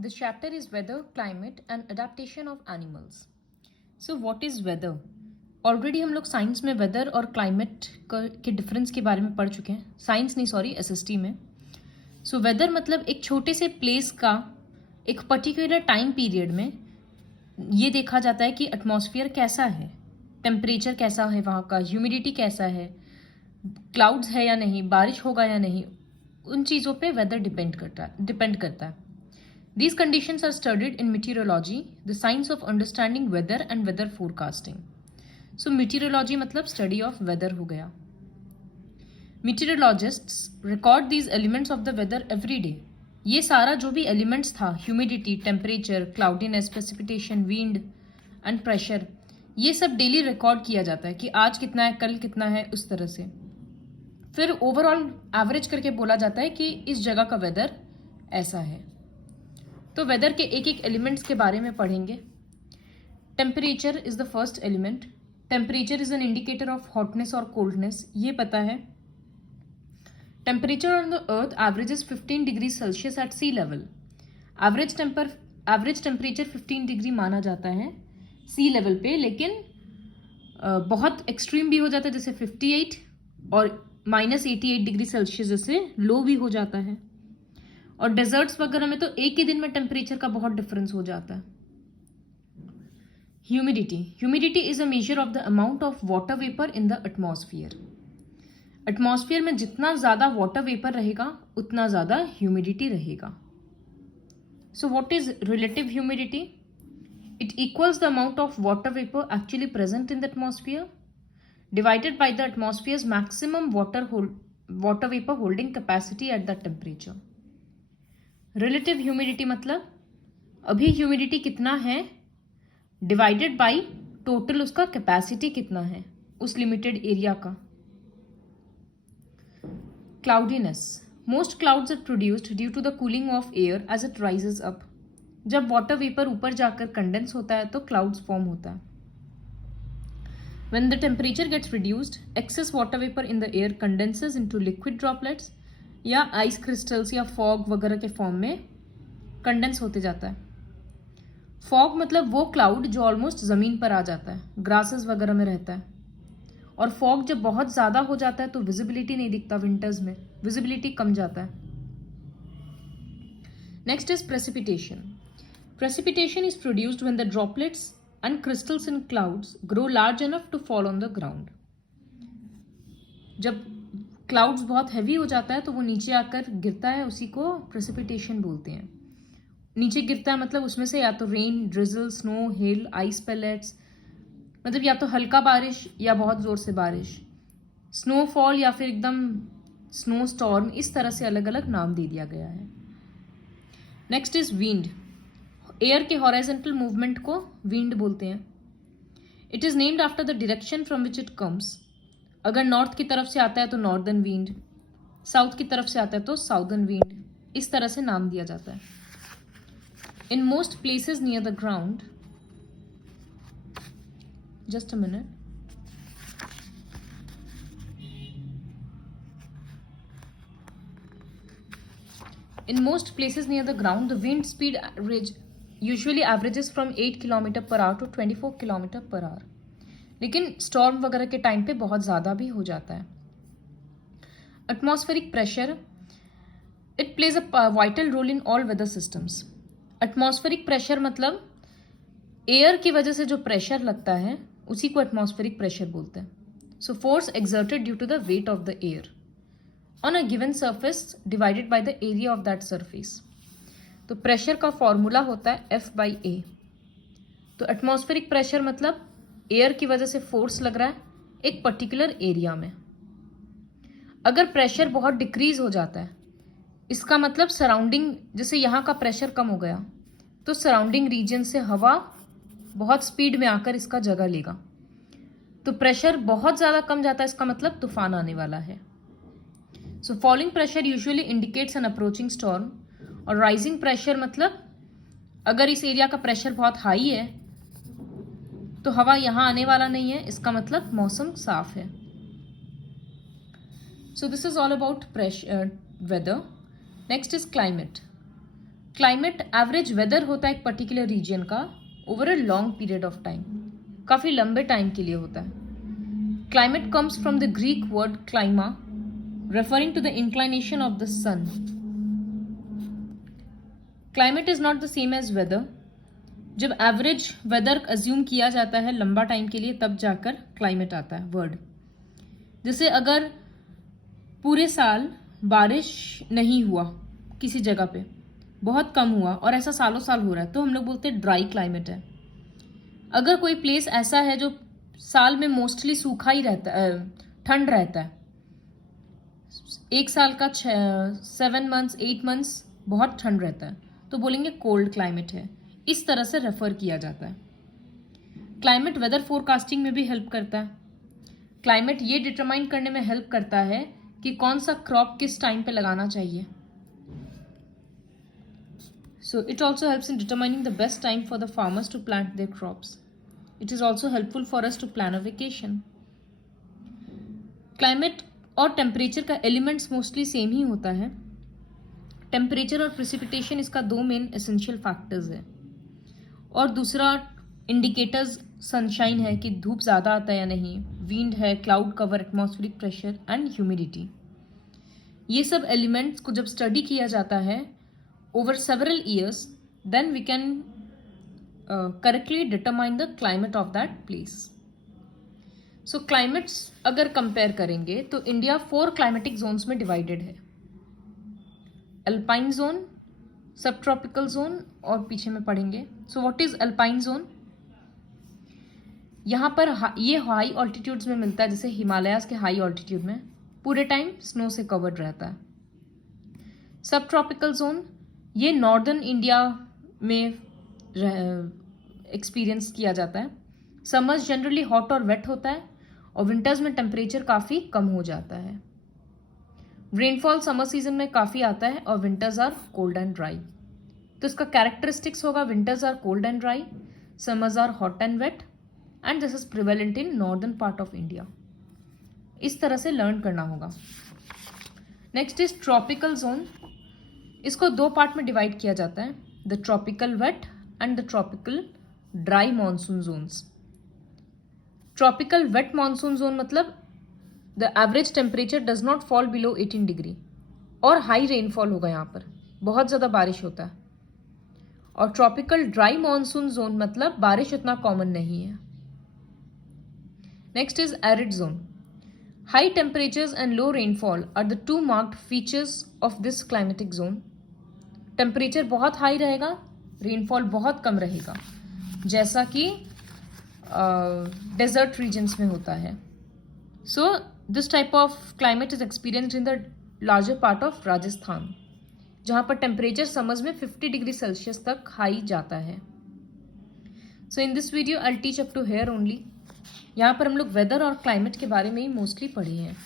This chapter is weather, climate and adaptation of animals. So what is weather? Already हम लोग science में weather और climate के difference के बारे में पढ़ चुके हैं. साइंस नहीं, सॉरी, एसएसटी में. सो वेदर मतलब एक छोटे से प्लेस का एक पर्टिकुलर टाइम पीरियड में ये देखा जाता है कि एटमॉस्फेयर कैसा है, टेम्परेचर कैसा है वहाँ का, ह्यूमिडिटी कैसा है, क्लाउड्स है या नहीं, बारिश होगा या नहीं, उन चीज़ों पे वेदर डिपेंड करता है. These conditions are studied in meteorology, the science of understanding weather and weather forecasting. So meteorology मतलब study of weather हो गया. Meteorologists record these elements of the weather every day. ये सारा जो भी elements था, humidity, temperature, cloudiness, precipitation, wind and pressure, ये सब डेली रिकॉर्ड किया जाता है कि आज कितना है, कल कितना है, उस तरह से. फिर ओवरऑल एवरेज करके बोला जाता है कि इस जगह का वेदर ऐसा है. तो वेदर के एक एक एलिमेंट्स के बारे में पढ़ेंगे. Temperature is the first element. Temperature is an indicator of hotness और कोल्डनेस, ये पता है. Temperature on the earth averages 15 degree Celsius at sea level. Average temperature 15 degree माना जाता है सी लेवल पे, लेकिन बहुत एक्सट्रीम भी हो जाता है, जैसे 58 और -88 डिग्री सेल्सियस जैसे लो भी हो जाता है. और डेजर्ट्स वगैरह में तो एक ही दिन में टेम्परेचर का बहुत डिफरेंस हो जाता है. Humidity is a measure of the amount of water vapour in the atmosphere. Atmosphere में जितना ज्यादा वाटर वेपर रहेगा उतना ज्यादा ह्यूमिडिटी रहेगा. So what is relative humidity? It equals the amount of water vapour actually present in the atmosphere divided by the atmosphere maximum water vapour holding capacity at the temperature. Relative humidity मतलब अभी humidity कितना है divided by total उसका capacity कितना है उस limited area का. Cloudiness. Most clouds are produced due to the cooling of air as it rises up. जब वाटर वेपर ऊपर जाकर कंडेंस होता है तो क्लाउड्स फॉर्म होता है. When the temperature gets reduced, excess water vapour in the air condenses into liquid droplets या ice crystals या फॉग वगैरह के फॉर्म में कंडेंस होते जाता है. फॉग मतलब वो क्लाउड जो ऑलमोस्ट ज़मीन पर आ जाता है, ग्रासेस वगैरह में रहता है. और फॉग जब बहुत ज़्यादा हो जाता है तो विजिबिलिटी नहीं दिखता, विंटर्स में विजिबिलिटी कम जाता है. Next is precipitation. Precipitation is produced when the droplets and crystals in clouds grow large enough to fall on the ground. जब क्लाउड्स बहुत हैवी हो जाता है तो वो नीचे आकर गिरता है, उसी को प्रेसिपिटेशन बोलते हैं. नीचे गिरता है मतलब उसमें से या तो rain, drizzle, snow, hello, ice pellets, मतलब या तो हल्का बारिश या बहुत जोर से बारिश, स्नोफॉल या फिर एकदम स्नो स्टॉर्म, इस तरह से अलग अलग नाम दे दिया गया है. Next is wind. एयर के हॉरिजॉन्टल मूवमेंट को विंड बोलते हैं. It is named after the direction from which it comes. अगर नॉर्थ की तरफ से आता है तो नॉर्दर्न विंड, साउथ की तरफ से आता है तो साउदर्न विंड, इस तरह से नाम दिया जाता है. In most places near the ground, just a minute, in most places near the ground the wind speed usually averages from 8 km per hour to 24 km per hour. लेकिन स्टॉर्म वगैरह के टाइम पे बहुत ज़्यादा भी हो जाता है. Atmospheric pressure. It plays a vital role in all weather systems. Atmospheric pressure मतलब एयर की वजह से जो प्रेशर लगता है उसी को एटमॉस्फेरिक प्रेशर बोलते हैं. So force exerted due to the weight of the air on a given surface divided by the area of that surface. तो प्रेशर का फॉर्मूला होता है F/A. तो एटमॉस्फेरिक प्रेशर मतलब एयर की वजह से फोर्स लग रहा है एक पर्टिकुलर एरिया में. अगर प्रेशर बहुत डिक्रीज हो जाता है, इसका मतलब सराउंडिंग, जैसे यहाँ का प्रेशर कम हो गया तो सराउंडिंग रीजन से हवा बहुत स्पीड में आकर इसका जगह लेगा. तो प्रेशर बहुत ज़्यादा कम जाता है, इसका मतलब तूफान आने वाला है. So falling pressure usually indicates an approaching storm. और राइजिंग प्रेशर मतलब अगर इस एरिया का प्रेशर बहुत हाई है तो हवा यहाँ आने वाला नहीं है, इसका मतलब मौसम साफ है. So this is all about weather. Next is climate. Climate average weather होता है एक पर्टिकुलर रीजन का over a long period of time, काफ़ी लंबे टाइम के लिए होता है. Climate comes from the Greek word klima, referring to the inclination of the sun. Climate is not the same as weather. जब एवरेज वेदर अज्यूम किया जाता है लंबा टाइम के लिए, तब जाकर क्लाइमेट आता है वर्ड. जैसे अगर पूरे साल बारिश नहीं हुआ किसी जगह पे, बहुत कम हुआ और ऐसा सालों साल हो रहा है, तो हम लोग बोलते हैं ड्राई क्लाइमेट है. अगर कोई प्लेस ऐसा है जो साल में मोस्टली सूखा ही रहता है, ठंड रहता है, एक साल का 7 months 8 months बहुत ठंड रहता है, तो बोलेंगे कोल्ड क्लाइमेट है. इस तरह से रेफर किया जाता है. क्लाइमेट वेदर फोरकास्टिंग में भी हेल्प करता है. क्लाइमेट ये डिटरमाइन करने में हेल्प करता है कि कौन सा क्रॉप किस टाइम पे लगाना चाहिए. So it also helps in determining the best time for the farmers to plant their crops. It is also helpful for us to plan a vacation. Climate और टेम्परेचर का एलिमेंट्स मोस्टली सेम ही होता है. Temperature और precipitation इसका दो main essential factors है. और दूसरा इंडिकेटर्स सनशाइन है कि धूप ज़्यादा आता है या नहीं, विंड है, cloud cover, atmospheric pressure and humidity. ये सब एलिमेंट्स को जब स्टडी किया जाता है over several years, then we can correctly determine the climate of that place. So climates अगर कंपेयर करेंगे तो इंडिया 4 क्लाइमेटिक जोन्स में डिवाइडेड है. अल्पाइन जोन, सब ट्रॉपिकल जोन और पीछे में पढ़ेंगे. सो व्हाट इज अल्पाइन जोन? यहाँ पर ये हाई ऑल्टीट्यूड्स में मिलता है, जैसे हिमालयाज के हाई ऑल्टीट्यूड में पूरे टाइम स्नो से कवर्ड रहता है. सब ट्रॉपिकल जोन ये नॉर्दर्न इंडिया में एक्सपीरियंस किया जाता है. समर्स जनरली हॉट और वेट होता है और विंटर्स में टेम्परेचर काफ़ी कम हो जाता है. रेनफॉल समर सीजन में काफ़ी आता है और winters are cold and dry. तो इसका कैरेक्टरिस्टिक्स होगा winters are cold and dry, summers are hot and wet and this is prevalent in northern part of India. इस तरह से लर्न करना होगा. Next is tropical zone. इसको 2 पार्ट में डिवाइड किया जाता है, the tropical wet and the tropical dry monsoon zones. Tropical wet monsoon zone मतलब the average temperature does not fall below 18 degree और हाई रेनफॉल होगा, यहाँ पर बहुत ज़्यादा बारिश होता है. और ट्रॉपिकल ड्राई मानसून जोन मतलब बारिश उतना कॉमन नहीं है. Next is arid zone. High temperatures and low rainfall are the 2 marked features of this climatic zone. Temperature बहुत हाई रहेगा, रेनफॉल बहुत कम रहेगा, जैसा कि डेजर्ट रीजन्स में होता है. So this type of climate is experienced in the larger part of Rajasthan, जहाँ पर टेम्परेचर समर्स में 50 डिग्री सेल्सियस तक हाई जाता है. So in this video I teach up to here only. यहाँ पर हम लोग वेदर और क्लाइमेट के बारे में ही मोस्टली पढ़े हैं.